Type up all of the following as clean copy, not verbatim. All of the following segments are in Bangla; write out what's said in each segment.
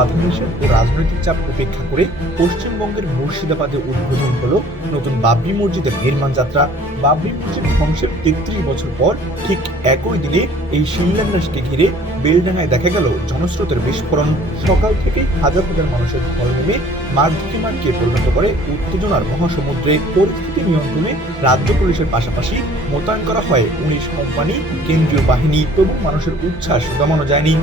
বাধা নিষেধ ও রাজনৈতিক চাপ উপেক্ষা করে পশ্চিমবঙ্গের মুর্শিদাবাদে উদ্বোধন হলো নতুন বাবরি মসজিদের নির্মাণ যাত্রা। বাবরি মসজিদ ধ্বংসের ৩৩ বছর পর ঠিক একই দিনে এই শিলান্যাসকে ঘিরে বেলডাঙ্গায় দেখা গেল জনস্রোতের বিস্ফোরণ। সকাল থেকেই হাজার হাজার মানুষের ঢল নেমে মার্কিমানকে পরিণত করে উত্তেজনার মহাসমুদ্রে। পরিস্থিতি নিয়ন্ত্রণে রাজ্য পুলিশের পাশাপাশি মোতায়েন করা হয় ১৯ কোম্পানি কেন্দ্রীয় বাহিনী, তবু মানুষের উচ্ছ্বাস দমানো যায়নি।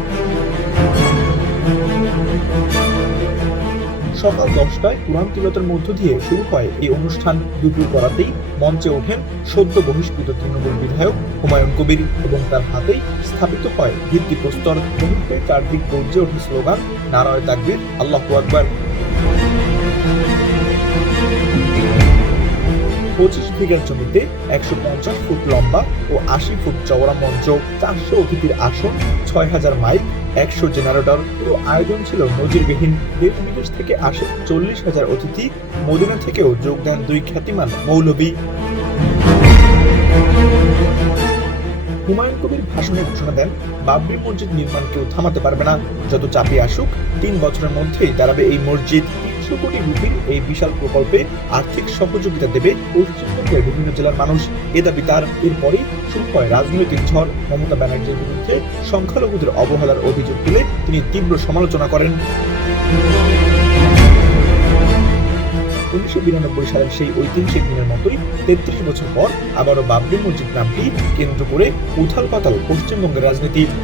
সকাল 10টায় কুরআন তিলাওয়াতের মধ্য দিয়ে শুরু হয় এই অনুষ্ঠান। দুপুর করাতেই মঞ্চে ওঠেন সদ্য বহিষ্কৃত তৃণমূল বিধায়ক হুমায়ুন কবির এবং তার হাতেই স্থাপিত হয় ভিত্তিপ্রস্তর। মুহূর্তে চারদিক গর্জে ওঠে স্লোগান, নারায়ে তাকবীর, আল্লাহু আকবার। 25 বিঘার জমিতে 150 ফুট লম্বা ও 80 ফুট চওড়া মঞ্চ, 400 অতিথির আসন, 6000 মাইক, 100 জেনারেটর। পুরো আয়োজন ছিল নজিরবিহীন। দেশ বিদেশ থেকে আসে 40,000 অতিথি। মদিনা থেকেও যোগ দেন 2 খ্যাতিমান মৌলবী। হুমায়ুন কবির ভাষণে ঘোষণা দেন, বাবরি মসজিদ নির্মাণ কেউ থামাতে পারবে না। যত চাপে আসুক, 3 বছরের মধ্যেই দাঁড়াবে এই মসজিদ। 300 কোটি রুপির এই বিশাল প্রকল্পে আর্থিক সহযোগিতা দেবে পশ্চিমবঙ্গের বিভিন্ন জেলার মানুষ, এ দাবি তার। এরপরই শুরু হয় রাজনৈতিক ঝড়। মমতা ব্যানার্জির বিরুদ্ধে সংখ্যালঘুদের অবহেলার অভিযোগ তুলে তিনি তীব্র সমালোচনা করেন। 1992 সালের সেই ঐতিহাসিক দিনের মতোই 33 বছর পর আবারও বাবরি মসজিদ নামটি কেন্দ্র করে উথাল পাতাল পশ্চিমবঙ্গের রাজনীতি।